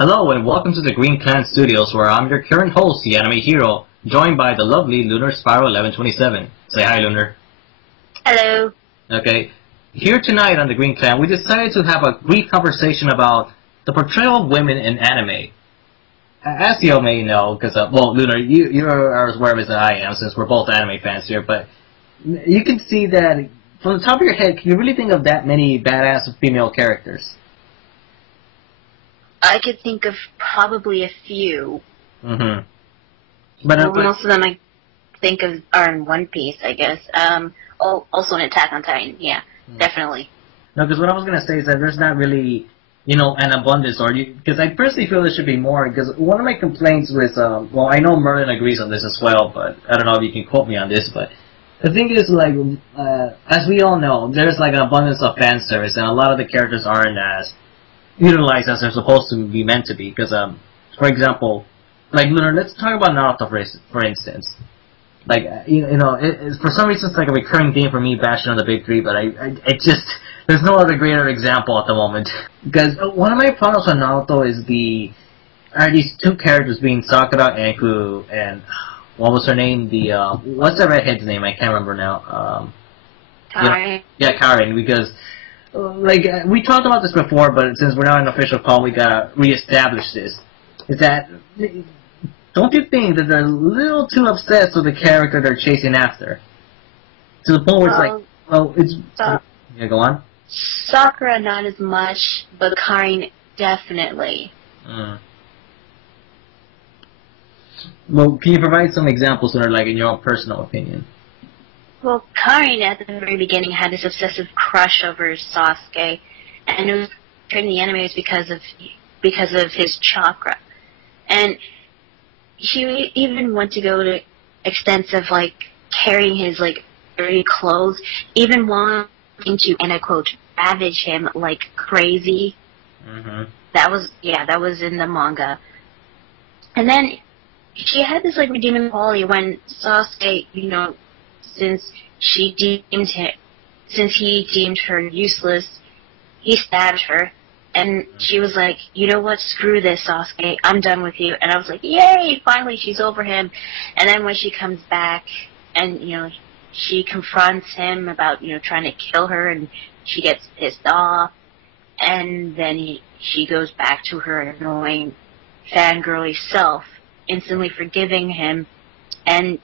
Hello and welcome to the Green Clan Studios, where I'm your current host, the Anime Hero, joined by the lovely Lunar Spiral 1127. Say hi, Lunar. Hello. Okay, here tonight on the Green Clan, we decided to have a brief conversation about the portrayal of women in anime. As you may know, because, well, Lunar, you are as aware of it as I am, since we're both anime fans here, but you can see that from the top of your head, can you really think of that many badass female characters? I could think of probably a few. Mm-hmm. But most of them I think of are in One Piece, I guess. Also in Attack on Titan, yeah, definitely. No, because what I was going to say is that there's not really, an abundance, because I personally feel there should be more, because one of my complaints with, well, I know Merlin agrees on this as well, but I don't know if you can quote me on this, but the thing is, like, as we all know, there's, like, an abundance of fan service, and a lot of the characters aren't as utilized as they're supposed to be meant to be, because, for example, like, Lunar, let's talk about Naruto, for instance. Like, for some reason it's like a recurring theme for me bashing on the big three, but I just, there's no other greater example at the moment. Because one of my problems on Naruto is are these two characters being Sakura and Ku, and what was her name? What's the redhead's name? I can't remember now. Karen. Yeah, Karen, because like, we talked about this before, but since we're not an official call, we gotta reestablish this. Is that, don't you think that they're a little too obsessed with the character they're chasing after? To the point where it's like, well, it's... Yeah, go on. Sakura not as much, but Karin definitely. Well, can you provide some examples that are, like, in your own personal opinion? Well, Karin at the very beginning had this obsessive crush over Sasuke, and it was in the anime was because of his chakra, and she even went to go to extents of like carrying his like dirty clothes, even wanting to, and I quote, ravage him like crazy. That was in the manga, and then she had this like redeeming quality when Sasuke, since he deemed her useless, he stabbed her, and she was like, you know what, screw this, Sasuke, I'm done with you. And I was like, yay, finally she's over him. And then when she comes back, and, she confronts him about, trying to kill her, and she gets pissed off, and then she goes back to her annoying fangirly self, instantly forgiving him, and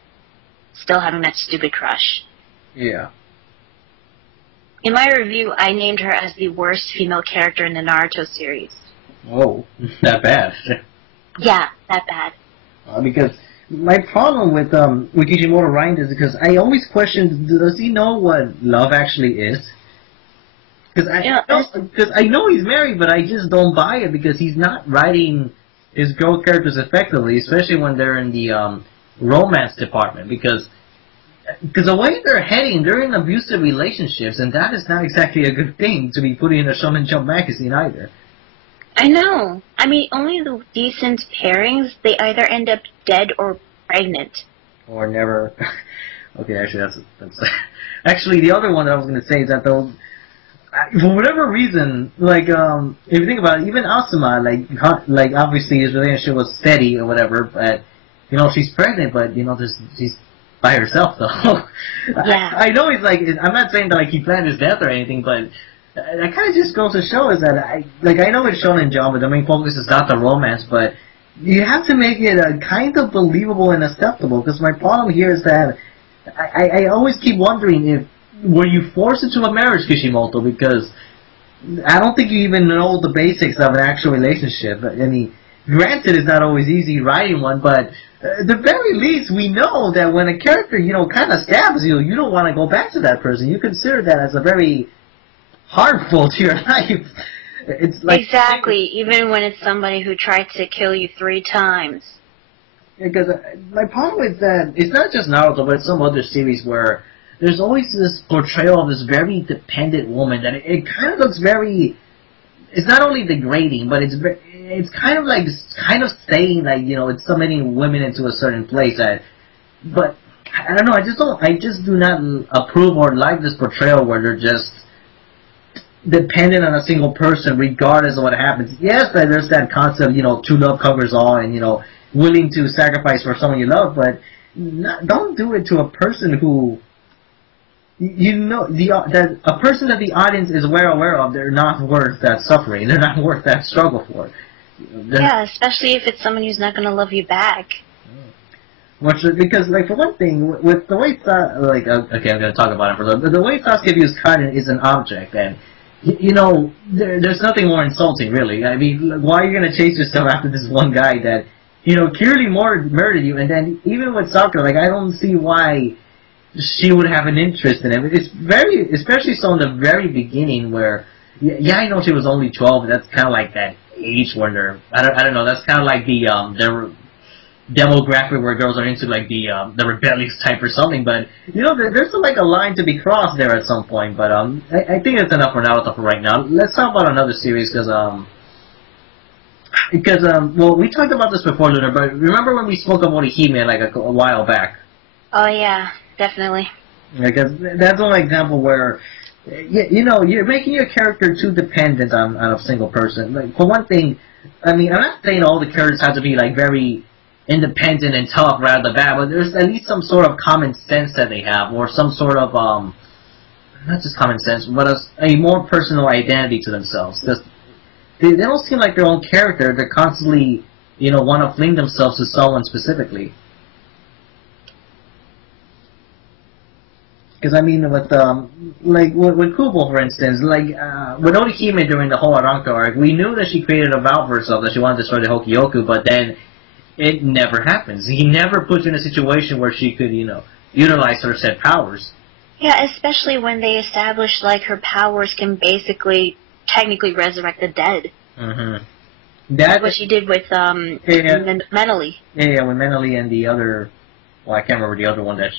still having that stupid crush. Yeah. In my review, I named her as the worst female character in the Naruto series. Whoa, that bad. Yeah, that bad. Because my problem with Kishimoto writing is because I always question, does he know what love actually is? Because I know he's married, but I just don't buy it because he's not writing his girl characters effectively, especially when they're in the romance department, because the way they're heading, they're in abusive relationships, and that is not exactly a good thing to be putting in a Shonen Jump magazine either. I know. I mean, only the decent pairings, they either end up dead or pregnant. Or never. Okay, actually, that's actually the other one that I was going to say is that though, for whatever reason, like if you think about it, even Asuma, like obviously his relationship was steady or whatever, but she's pregnant, but she's by herself though. Yeah. I know he's like, I'm not saying that like he planned his death or anything, but that kind of just goes to show is that I know it's Shonen Jump, but the main focus is not the romance, but you have to make it kind of believable and acceptable. Because my problem here is that I always keep wondering if were you forced into a marriage, Kishimoto, because I don't think you even know the basics of an actual relationship. I mean, granted, it's not always easy writing one, but at the very least, we know that when a character, kind of stabs you, you don't want to go back to that person. You consider that as a very harmful to your life. It's like exactly, even when it's somebody who tried to kill you 3 times. Because my problem with that, it's not just Naruto, but it's some other series where there's always this portrayal of this very dependent woman that it kind of looks very. It's not only degrading, but it's kind of like saying like it's submitting women into a certain place. But I don't know. I just do not approve or like this portrayal where they're just dependent on a single person regardless of what happens. Yes, there's that concept, true love covers all, and, willing to sacrifice for someone you love, but don't do it to a person who, that a person that the audience is well aware of, they're not worth that suffering. They're not worth that struggle for. Yeah, especially if it's someone who's not going to love you back. Because, for one thing, with the way okay, I'm going to talk about it for a little bit. The way Sasuke views Karin is an object, and, there's nothing more insulting, really. I mean, why are you going to chase yourself after this one guy that, clearly murdered you, and then even with Sakura, I don't see why she would have an interest in him. It's especially so in the very beginning where, yeah, I know she was only 12, but that's kind of like that age where I don't know, that's kind of like the demographic where girls are into the rebellious type or something, but there's a line to be crossed there at some point. But I think it's enough for Naruto for right now. Let's talk about another series because well, we talked about this before, Luna, but remember when we spoke about Hime a while back? Oh yeah, definitely. Because that's one example where you're making your character too dependent on a single person. For one thing, I mean, I'm not saying all the characters have to be very independent and tough right out of the bat, but there's at least some sort of common sense that they have, or some sort of, not just common sense, but a more personal identity to themselves. Because they don't seem like their own character. They're constantly, want to fling themselves to someone specifically. Because, I mean, with Kubo, for instance, with Orihime during the whole Aranka arc, we knew that she created a vow for herself that she wanted to destroy the Hokyoku, but then it never happens. He never puts her in a situation where she could, utilize her said powers. Yeah, especially when they establish, her powers can basically, technically resurrect the dead. Mm-hmm. That's what she did with, Mentally. Yeah, with Mentally and the other, well, I can't remember the other one that,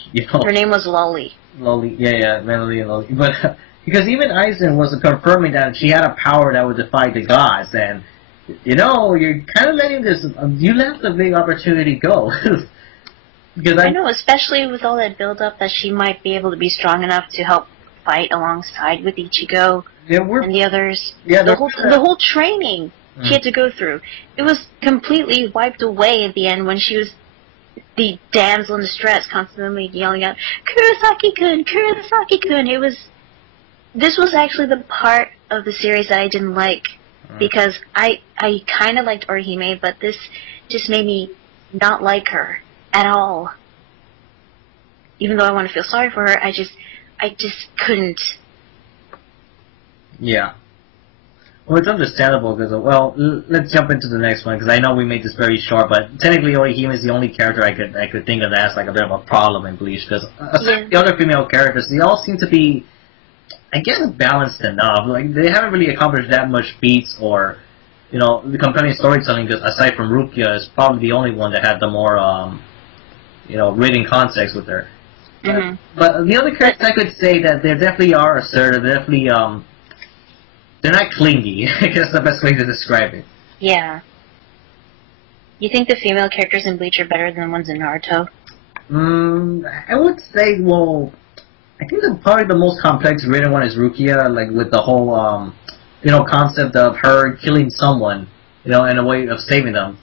Her name was Lolly. Lolly, yeah, Mentally and Lolly. But, because even Aizen was confirming that she had a power that would defy the gods, and you're kind of letting this, you let the big opportunity go. Because I know, especially with all that build-up that she might be able to be strong enough to help fight alongside with Ichigo and the others. Yeah, the whole training she had to go through. It was completely wiped away at the end when she was the damsel in distress, constantly yelling out, "Kurosaki-kun! Kurosaki-kun!" This was actually the part of the series that I didn't like. Because I kind of liked Orihime, but this just made me not like her at all. Even though I want to feel sorry for her, I just couldn't. Yeah. Well, it's understandable because, well, let's jump into the next one because I know we made this very short, but technically Orihime is the only character I could think of that's a bit of a problem in Bleach because the other female characters, they all seem to be, I guess, balanced enough. They haven't really accomplished that much feats or, the compelling storytelling, because aside from Rukia, is probably the only one that had the more, written context with her. Mm-hmm. But the other characters, I could say that they definitely are assertive. They're definitely, they're not clingy. I guess the best way to describe it. Yeah. You think the female characters in Bleach are better than the ones in Naruto? I would say, well, I think probably the most complex written one is Rukia, with the whole, concept of her killing someone, in a way of saving them.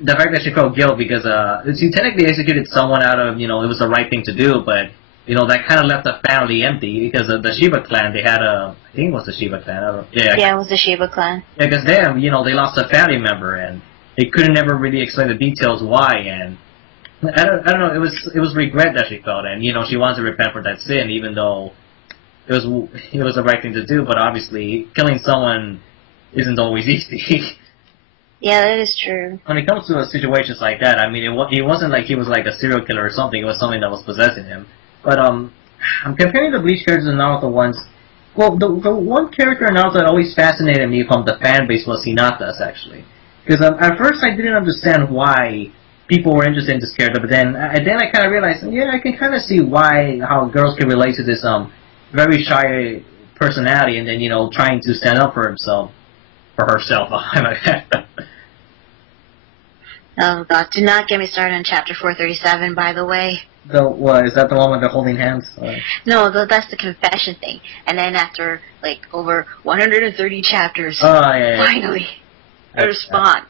The fact that she felt guilt because, she technically executed someone out of, it was the right thing to do, but, that kind of left the family empty because of the Shiba clan. They had I think it was the Shiba clan. Yeah, it was the Shiba clan. Yeah, because them, they lost a family member and they couldn't ever really explain the details why, and I don't know. It was regret that she felt, and she wanted to repent for that sin, even though it was the right thing to do. But obviously, killing someone isn't always easy. Yeah, that is true. When it comes to situations like that, I mean, it wasn't like he was like a serial killer or something. It was something that was possessing him. But I'm comparing the Bleach characters and Naruto ones. Well, the one character in Naruto that always fascinated me from the fan base was Hinata's, actually. Because at first I didn't understand why people were interested in this character, but then I kind of realized, yeah, I can kind of see how girls can relate to this very shy personality, and then trying to stand up for herself. Oh God! Do not get me started on chapter 437. By the way. What, is that the one with the holding hands? No, that's the confession thing. And then after, like, over 130 chapters, finally, a response.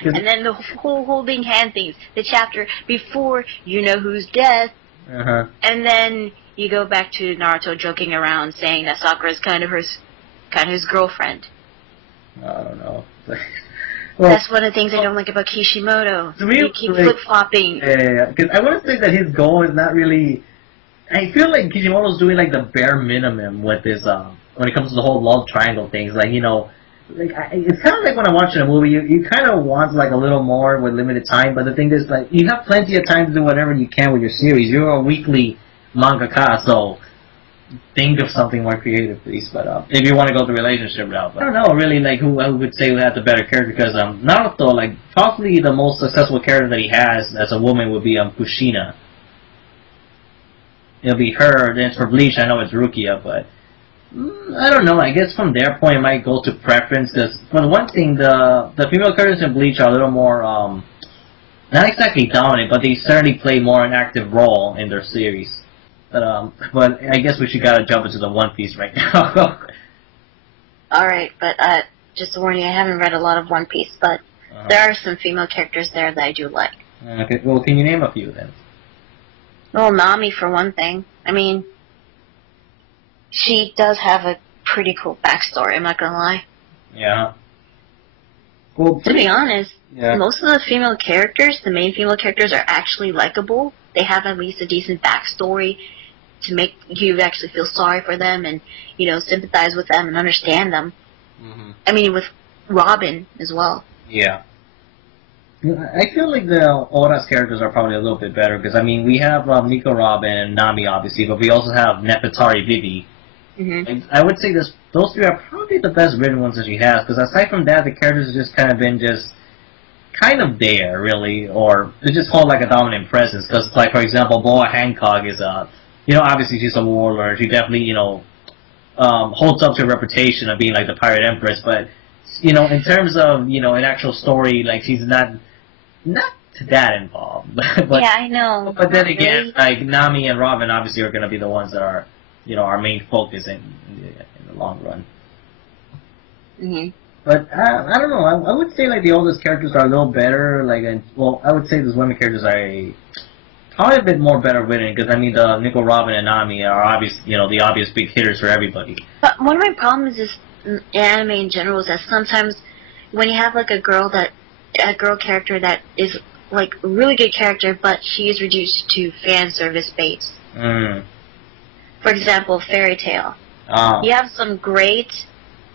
And then the whole holding hand things. The chapter before you know who's dead. And then you go back to Naruto joking around saying that Sakura is kind of his girlfriend. I don't know. Well, that's one of the things I don't like about Kishimoto. He keeps flip-flopping. Yeah, because I want to say that his goal is not really... I feel like Kishimoto's doing, like, the bare minimum with this, when it comes to the whole love triangle things. Like, you know, like it's kind of like when I'm watching a movie, you kind of want, like, a little more with limited time, but the thing is, like, you have plenty of time to do whatever you can with your series. You're a weekly mangaka, so... think of something more creative, please. But if you want to go the relationship route, but I don't know really like who I would say who had the better character, because Naruto, like probably the most successful character that he has as a woman would be Kushina. It'll be her. Then for Bleach, I know it's Rukia, but I don't know. I guess from their point, it might go to preference. Because for the one thing, the female characters in Bleach are a little more not exactly dominant, but they certainly play more an active role in their series. But I guess we should gotta jump into the One Piece right now. Alright, but just to warn you, I haven't read a lot of One Piece, but there are some female characters there that I do like. Okay, well, can you name a few then? Well, Nami for one thing. I mean, she does have a pretty cool backstory, I'm not gonna lie. Yeah. Well, to be honest, most of the female characters, the main female characters, are actually likable. They have at least a decent backstory to make you actually feel sorry for them and, you know, sympathize with them and understand them. I mean, with Robin as well. Yeah. I feel like the Ora's characters are probably a little bit better, because, I mean, we have Nico Robin and Nami, obviously, but we also have Nefertari Vivi. I would say those three are probably the best written ones that she has, because aside from that, the characters have just kind of been kind of there, really, or they just hold like a dominant presence, because, like, for example, Boa Hancock is you know, obviously she's a warlord. She definitely, you know, holds up to her reputation of being like the Pirate Empress, but, you know, in terms of, you know, an actual story, like, she's not that involved. But, yeah, I know. But then again, like, Nami and Robin obviously are going to be the ones that are, you know, our main focus in the long run. But I don't know. I would say like the oldest characters are a little better. Like, well, I would say those women characters are probably a bit more better written, because I mean the Nico Robin and Nami are obvious, you know, the obvious big hitters for everybody. But one of my problems is anime in general is that sometimes when you have like a girl character that is like a really good character, but she is reduced to fan service bait. For example, Fairy Tail. You have some great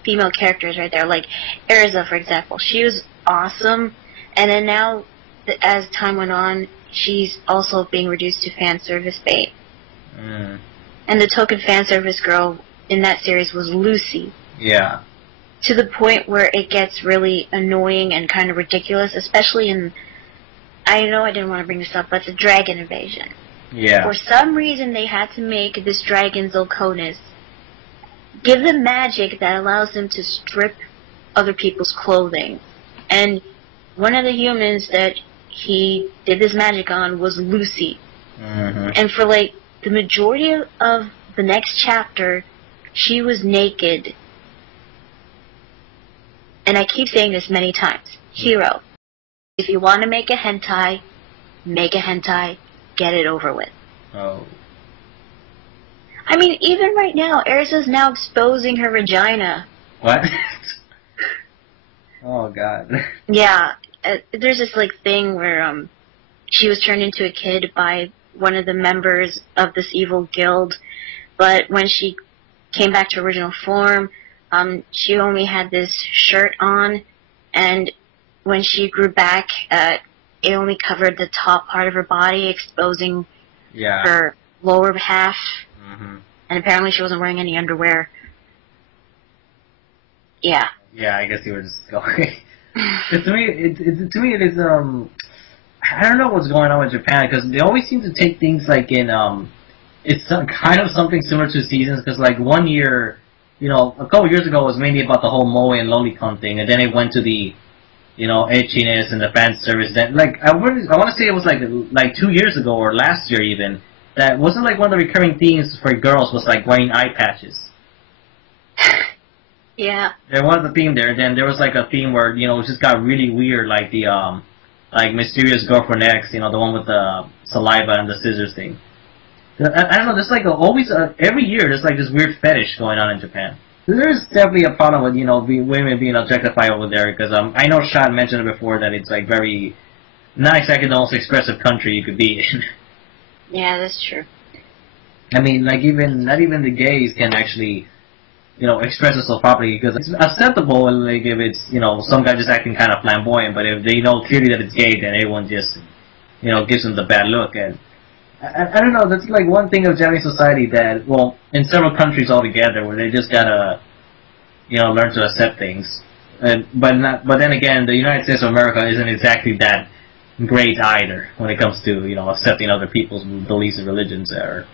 female characters right there, like Erza, for example. She was awesome, and then now, as time went on, she's also being reduced to fan service bait. And the token fan service girl in that series was Lucy. Yeah. To the point where it gets really annoying and kind of ridiculous, especially in, I know I didn't want to bring this up, but the Dragon Invasion. Yeah. For some reason, they had to make this dragon Zolconis give them magic that allows them to strip other people's clothing. And one of the humans that he did this magic on was Lucy. And for like the majority of the next chapter, she was naked. And I keep saying this many times. Hero, if you want to make a hentai, get it over with. I mean, even right now, Erza's now exposing her vagina. What? Oh, God. Yeah, there's this, like, thing where, she was turned into a kid by one of the members of this evil guild, but when she came back to original form, she only had this shirt on, and when she grew back, it only covered the top part of her body, exposing her lower half. And apparently she wasn't wearing any underwear. Yeah. Yeah, I guess you were just going. To me, it is, I don't know what's going on with Japan, because they always seem to take things like in, it's kind of something similar to seasons, because like 1 year, you know, a couple years ago it was mainly about the whole Moe and Lolicon thing, and then it went to the etchiness and the fan service. That like I want to say it was like 2 years ago or last year even. That wasn't like one of the recurring themes for girls was like wearing eye patches. Yeah. There was a theme there. Then there was like a theme where it just got really weird, like the like Mysterious Girlfriend X, the one with the saliva and the scissors thing. I don't know. There's like always every year there's like this weird fetish going on in Japan. There's definitely a problem with women being objectified over there because I know Sean mentioned it before that it's like very not exactly the most expressive country you could be in. Yeah, that's true. I mean, like not even the gays can actually express themselves properly because it's acceptable like if it's some guy just acting kind of flamboyant, but if they know clearly that it's gay, then everyone just gives them the bad look. And I don't know, that's like one thing of Japanese society that in several countries altogether where they just gotta learn to accept things. But then again, the United States of America isn't exactly that great either when it comes to accepting other people's beliefs and religions or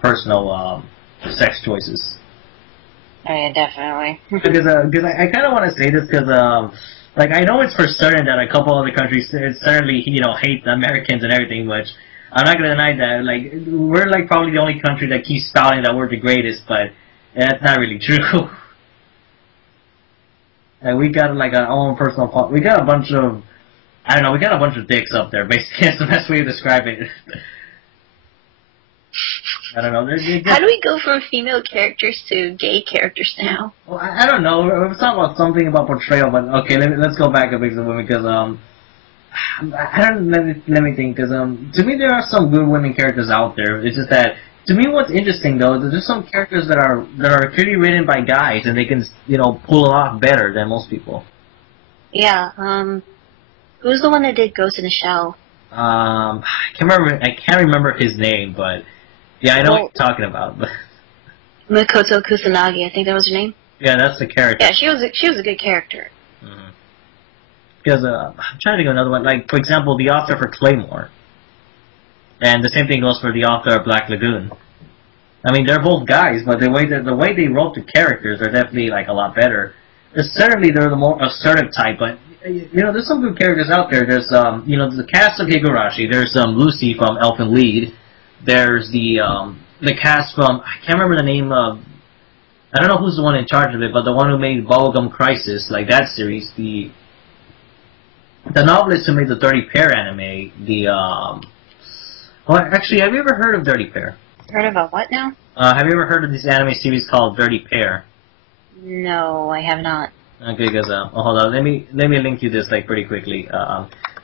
personal sex choices. Oh yeah, definitely. Because I kind of want to say this because like I know it's for certain that a couple other countries certainly hate the Americans and everything, but I'm not gonna deny that. Like we're like probably the only country that keeps spouting that we're the greatest, but that's not really true. And we got like our own personal. We got a bunch of we got a bunch of dicks up there. Basically, that's the best way to describe it. I don't know. How do we go from female characters to gay characters now? Well, I don't know. We're talking about something about Portrayal, but okay, let's go back a bit because I don't let me think because to me there are some good women characters out there. It's just that to me what's interesting though is there's some characters that are clearly written by guys and they can pull it off better than most people. Yeah. Who's the one that did Ghost in the Shell? I can't remember his name, but yeah, I know what you're talking about. But Makoto Kusanagi, I think that was her name. Yeah, that's the character. Yeah, she was a good character. Mm-hmm. Because I'm trying to think of another one. Like for example, the author for Claymore, and the same thing goes for the author of Black Lagoon. I mean, they're both guys, but the way they wrote the characters are definitely like a lot better. Certainly, they're the more assertive type, but there's some good characters out there. There's the cast of Higurashi. There's Lucy from Elfen Lied. There's the cast from I can't remember the name of. I don't know who's the one in charge of it, but the one who made Bubblegum Crisis, like that series. The novelist who made the Dirty Pair anime. Actually, have you ever heard of Dirty Pair? Heard about what now? Have you ever heard of this anime series called Dirty Pair? No, I have not. Okay, because hold on, let me link you this like pretty quickly.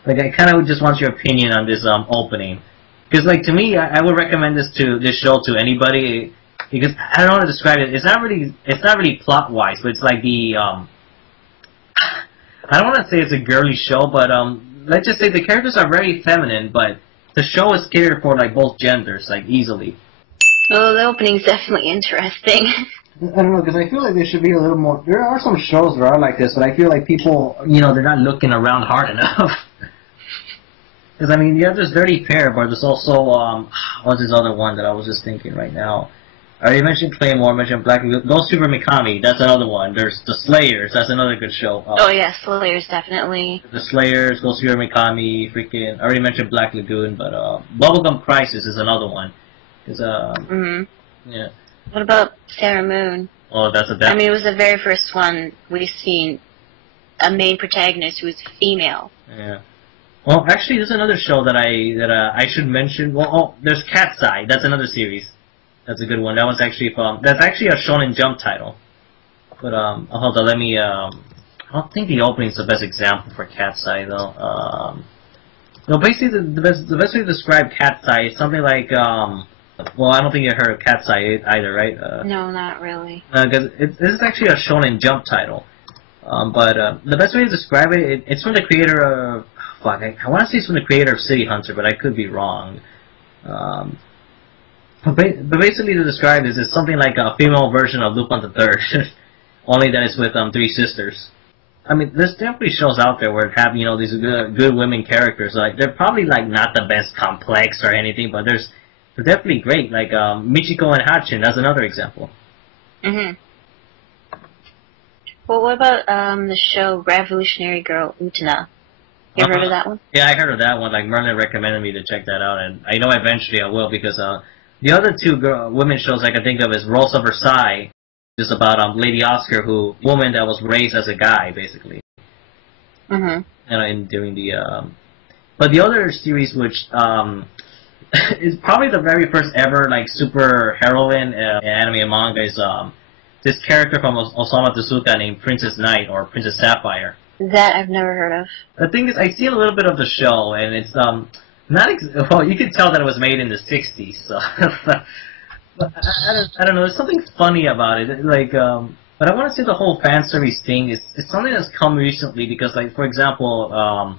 Like I kind of just want your opinion on this opening, because like to me, I would recommend this show to anybody because I don't know how to describe it. It's not really plot wise, but it's like the I don't want to say it's a girly show, but let's just say the characters are very feminine, but the show is catered for like both genders like easily. Oh, the opening's definitely interesting. I don't know, because I feel like there should be a little more. There are some shows that are like this, but I feel like people, they're not looking around hard enough. Because, I mean, yeah, there's Dirty Pair, but there's also, what's this other one that I was just thinking right now? I already mentioned Claymore, I mentioned Black Ghost Super Mikami, that's another one. There's The Slayers, that's another good show. Oh, yeah, Slayers, definitely. The Slayers, Ghost Super Mikami, I already mentioned Black Lagoon, but Bubblegum Crisis is another one. Yeah. What about Sarah Moon? Oh, that's I mean, it was the very first one we've seen a main protagonist who was female. Yeah. Well, actually, there's another show that I should mention. Well, there's Cat's Eye. That's another series. That's a good one. That's actually a Shonen Jump title. But hold on, let me. I don't think the opening is the best example for Cat's Eye though. Basically the best way to describe Cat's Eye is something like well, I don't think you heard of Cat's Eye either, right? No, not really. Because this is actually a Shonen Jump title. But the best way to describe it, it's from the creator of... Fuck, I want to say it's from the creator of City Hunter, but I could be wrong. But basically to describe this, it's something like a female version of Lupin the Third. Only that it's with three sisters. I mean, there's definitely shows out there where have, these good women characters. Like, they're probably, like, not the best complex or anything, but they're definitely great. Like, Michiko and Hachin, that's another example. Mm-hmm. Well, what about the show Revolutionary Girl Utena? You ever heard of that one? Yeah, I heard of that one. Like Merlin recommended me to check that out, and I know eventually I will because the other two women shows I can think of is Rosa Versailles, just about Lady Oscar, woman that was raised as a guy basically. Mm-hmm. And doing the but the other series which is probably the very first ever like super heroine in anime and manga is this character from Osamu Tezuka named Princess Knight or Princess Sapphire. That I've never heard of. The thing is, I see a little bit of the show, and it's not well. You can tell that it was made in the '60s, so but I don't know. There's something funny about it, like but I want to say the whole fan service thing is it's something that's come recently because, like, for example,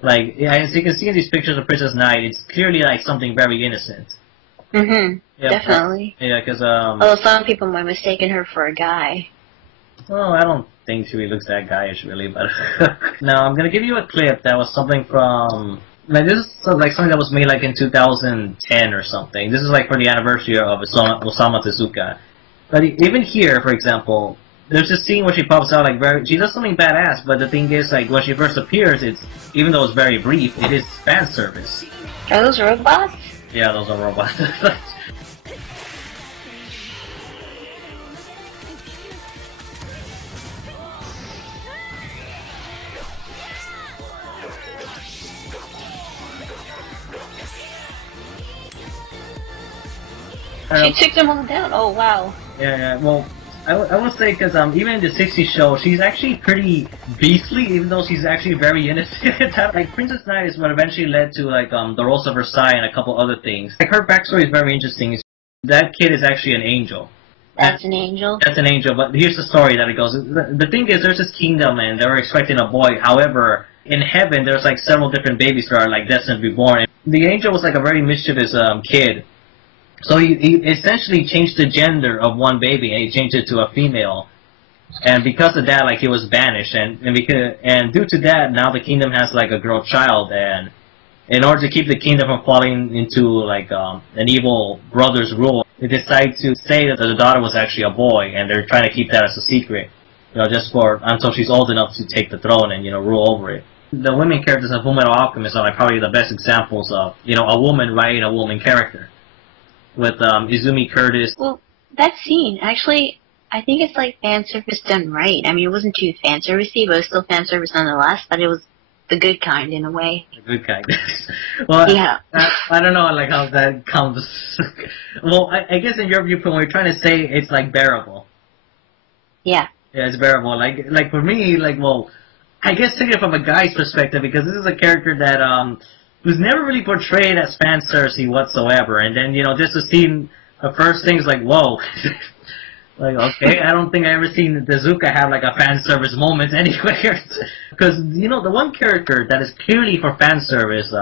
like as you can see in these pictures of Princess Knight, it's clearly like something very innocent. Mm-hmm. Yeah, definitely. Yeah, because although some people might have mistaken her for a guy. Well, I don't think she really looks that guyish, really, but... Now, I'm gonna give you a clip that was something from... Like, this is like something that was made, like, in 2010 or something. This is, like, for the anniversary of Osamu Tezuka. But even here, for example, there's this scene where she pops out, like, she does something badass, but the thing is, like, when she first appears, even though it's very brief, it is fan service. Are those robots? Yeah, those are robots. She took them all down. Oh, wow. Yeah, well, I will say, because even in the 60s show, she's actually pretty beastly, even though she's actually very innocent. Like, Princess Knight is what eventually led to, like, the Rosa Versailles and a couple other things. Like, her backstory is very interesting. That kid is actually an angel. That's an angel? That's an angel, but here's the story that it goes. The thing is, there's this kingdom, and they were expecting a boy. However, in heaven, there's, like, several different babies that are, like, destined to be born. And the angel was, like, a very mischievous kid. So he essentially changed the gender of one baby, and he changed it to a female. And because of that, like, he was banished, and due to that, now the kingdom has, like, a girl child, and in order to keep the kingdom from falling into, like, an evil brother's rule, they decide to say that the daughter was actually a boy, and they're trying to keep that as a secret, just until she's old enough to take the throne and, rule over it. The women characters of Fullmetal Alchemist are, like, probably the best examples of, a woman writing a woman character. With Izumi Curtis. Well, that scene, actually, I think it's like fan service done right. I mean, it wasn't too fan servicey, but it was still fan service nonetheless, but it was the good kind in a way. The good kind. Well, yeah. I don't know, like, how that comes. Well, I guess in your viewpoint, we're trying to say it's, like, bearable. Yeah. Yeah, it's bearable. Like for me, like, well, I guess taking it from a guy's perspective, because this is a character that, was never really portrayed as fan service whatsoever, and then, just to see the first thing's like, whoa. Like, okay, I don't think I ever seen Tezuka have, like, a fan service moment anywhere. Because, the one character that is clearly for fan service,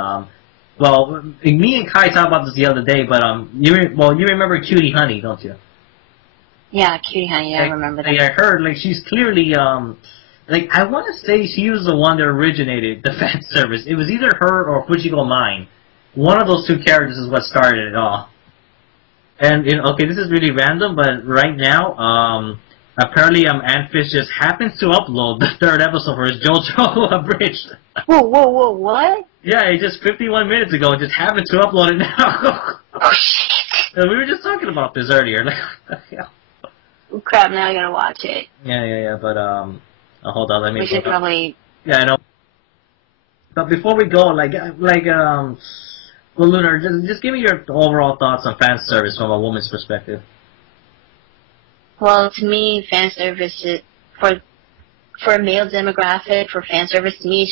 well, me and Kai talked about this the other day, but, you remember Cutie Honey, don't you? Yeah, Cutie Honey, I remember that. Yeah, I heard, like, she's clearly, like, I want to say she was the one that originated the fan service. It was either her or Fujiko Mine. One of those two characters is what started it all. And, okay, this is really random, but right now, apparently, Antfish just happens to upload the third episode for his JoJo Abridged. Whoa, what? Yeah, it just 51 minutes ago, it just happened to upload it now. Oh, shit. And we were just talking about this earlier. Yeah. Oh, crap, now I gotta watch it. Yeah, but, hold on, let me... We should probably... Yeah, I know. But before we go, well, Lunar, just give me your overall thoughts on fan service from a woman's perspective. Well, to me, fan service is, for a male demographic, for fan service, to me,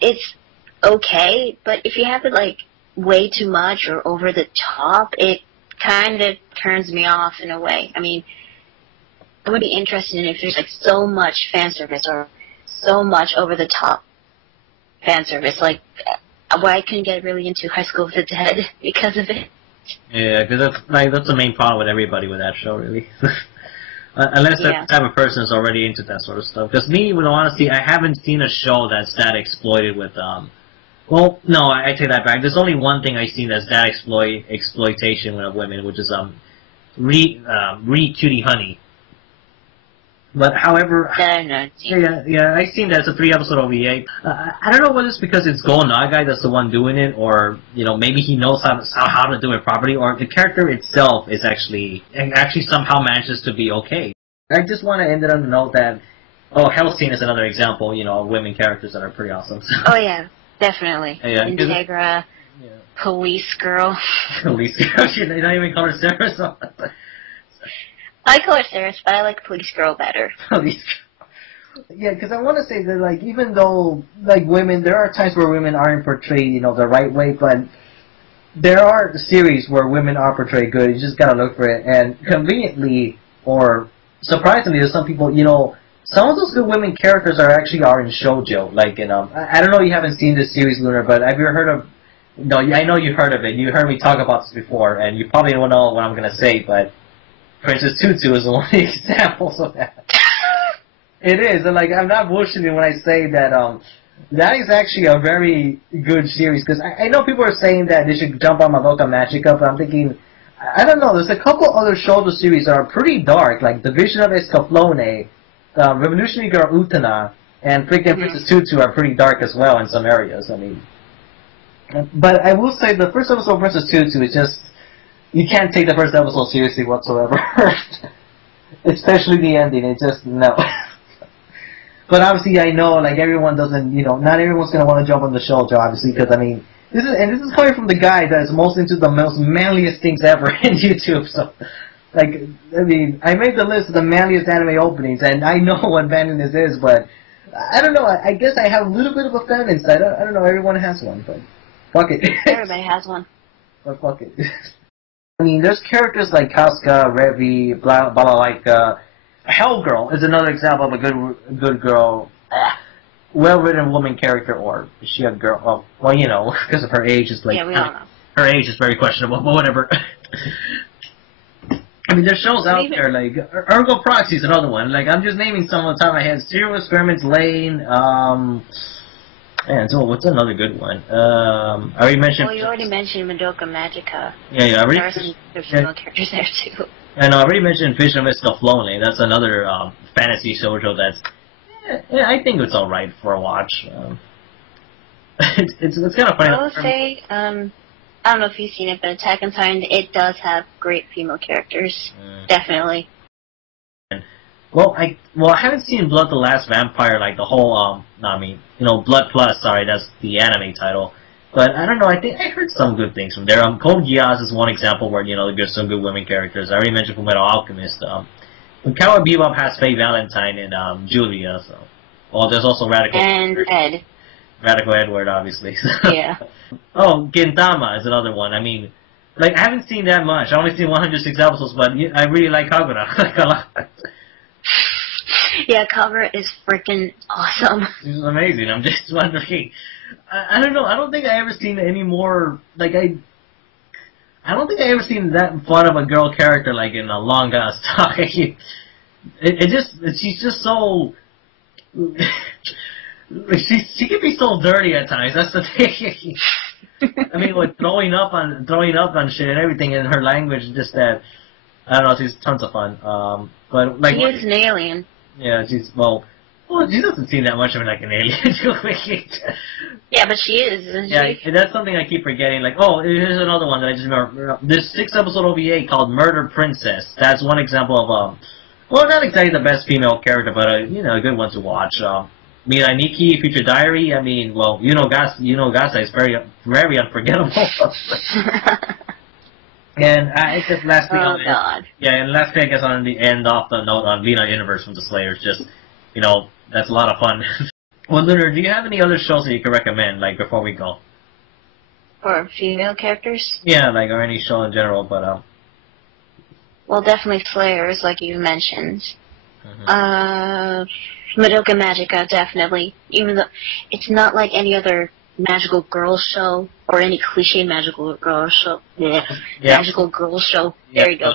it's okay, but if you have it, like, way too much or over the top, it kind of turns me off in a way. I mean, I would be interested in if there's, like, so much fan service or so much over-the-top fan service. Like, why I couldn't get really into High School of the Dead because of it. Yeah, because that's the main problem with everybody with that show, really. Unless that type of person is already into that sort of stuff. Because me, with honesty, I haven't seen a show that's that exploited with, well, no, I take that back. There's only one thing I've seen that's that exploitation with women, which is, Cutie Honey. But however, No. I seen that it's a 3-episode OVA. I don't know whether it's because it's Go Nagai that's the one doing it, or maybe he knows how to do it properly, or the character itself is actually somehow manages to be okay. I just want to end it on the note that Hellsing is another example, of women characters that are pretty awesome. Oh yeah, definitely. Yeah, Integra, Police Girl. Police Girl. You don't even call her Sarah. So. I call her Sarah, but I like Police Girl better. Police Girl. Yeah, because I want to say that, even though, women, there are times where women aren't portrayed, the right way, but there are series where women are portrayed good. You just gotta look for it. And conveniently, or surprisingly to some people, some of those good women characters are in shoujo. Like in I don't know, you haven't seen this series, Lunar, but have you heard of? No, I know you've heard of it. You heard me talk about this before, and you probably don't know what I'm gonna say, but Princess Tutu is one of the examples of that. It is, and I'm not bullshitting when I say that that is actually a very good series, because I know people are saying that they should jump on Madoka Magica, but I'm thinking, I don't know, there's a couple other shoujo series that are pretty dark, like The Vision of Escaflowne, Revolutionary Girl Utena, and freaking Princess Tutu are pretty dark as well in some areas, I mean. But I will say the first episode of Princess Tutu is just, you can't take the first episode seriously whatsoever. Especially the ending, it's just, no. But obviously I know, everyone doesn't, not everyone's going to want to jump on the shoujo, obviously, because, I mean, this is coming from the guy that is most into the most manliest things ever in YouTube, so, I mean, I made the list of the manliest anime openings, and I know what manliness is, but, I don't know, I guess I have a little bit of a feminine side, I don't know, everyone has one, but, fuck it. Everybody has one. But fuck it. I mean, there's characters like Casca, Revi, Balalaika. Hellgirl is another example of a good girl, well-written woman character, or is she a girl? Well, because of her age, is yeah, we all know. Her age is very questionable, but whatever. I mean, there's shows out there, Ergo Proxy is another one. I'm just naming some of the time I had. Serial Experiments Lane, and so what's another good one? I already mentioned... Well, you already mentioned Madoka Magica. Yeah, I already... There are some female characters there, too. And I already mentioned Vision of Escaflowne. That's another fantasy shoujo that's... I think it's alright for a watch. It's kind of funny. I will say, I don't know if you've seen it, but Attack on Titan, it does have great female characters. Definitely. Well, I haven't seen Blood the Last Vampire, the whole, Blood Plus, sorry, that's the anime title. But I don't know, I think I heard some good things from there. Code Geass is one example where, there's some good women characters. I already mentioned Fullmetal Alchemist. Cowboy Bebop has Faye Valentine and Julia, so. Well, there's also Radical Edward. Ed. Radical Edward, obviously. Yeah. Oh, Gintama is another one. I mean, I haven't seen that much. I only seen 106 episodes, but I really like Kagura. A lot. Yeah, Kagura is freaking awesome. She's amazing. I'm just wondering. I don't know. I don't think I ever seen any more. I don't think I ever seen that fun of a girl character in a long ass time. She's just so. She can be so dirty at times. That's the thing. I mean, with throwing up on shit and everything in her language, just that. I don't know. She's tons of fun. But she is an alien. Yeah, she doesn't seem that much of an alien. Yeah, but she is, isn't she? Yeah, that's something I keep forgetting. Here's another one that I just remember. This 6-episode OVA called Murder Princess. That's one example of, well, not exactly the best female character, but, a good one to watch. Mirai Future Diary, I mean, well, Gasa is very, very unforgettable. And it's just lastly, and lastly, I guess on the end off the note on Lena Universe from the Slayers, just that's a lot of fun. Well, Lunar, do you have any other shows that you could recommend, before we go? For female characters? Yeah, or any show in general, but well, definitely Slayers, like you mentioned. Madoka Magica, definitely. Even though it's not like any other magical girl show or any cliche magical girl show. Magical girl show. Yeah. There you go.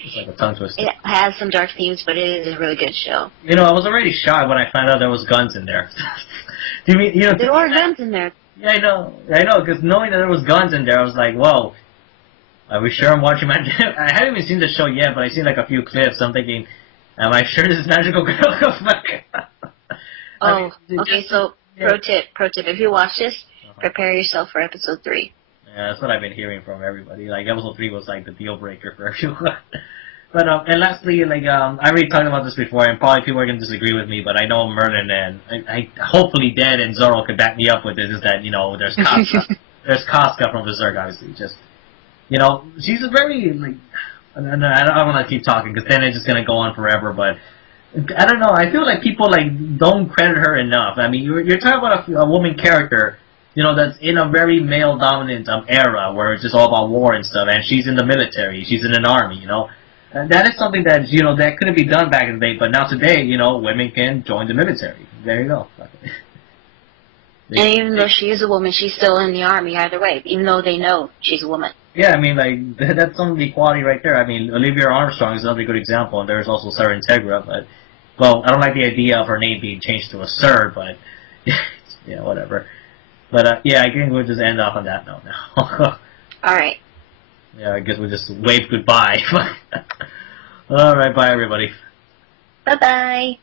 It's like a tongue twister. It has some dark themes, but it is a really good show. I was already shocked when I found out there was guns in there. Do you mean there are guns in there? Yeah, I know, because knowing that there was guns in there, I was like, whoa. Are we sure I'm watching I haven't even seen the show yet, but I've seen a few clips. I'm thinking, Am I sure this is magical girl? Oh, okay. So pro tip: if you watch this, prepare yourself for episode 3. Yeah, that's what I've been hearing from everybody. Like episode 3 was like the deal breaker for everyone. But and lastly, like I already talked about this before, and probably people are gonna disagree with me, but I know Merlin and I hopefully Dead and Zoro could back me up with this. Is that there's Casca, there's Casca from Berserk, obviously. Just she's a very like and I don't want to keep talking because then it's just gonna go on forever. But I don't know. I feel like people like don't credit her enough. I mean, you're talking about a woman character, that's in a very male-dominant era where it's just all about war and stuff, and she's in the military, she's in an army, And that is something that, that couldn't be done back in the day, but now today, women can join the military. There you go. And even though she is a woman, she's still in the army either way, even though they know she's a woman. Yeah, I mean, like, that's some of the equality right there. I mean, Olivia Armstrong is another good example, and there's also Sarah Integra, but, well, I don't like the idea of her name being changed to a Sir, but, whatever. But, yeah, I think we'll just end off on that note now. Alright. Yeah, I guess we'll just wave goodbye. Alright, bye everybody. Bye-bye.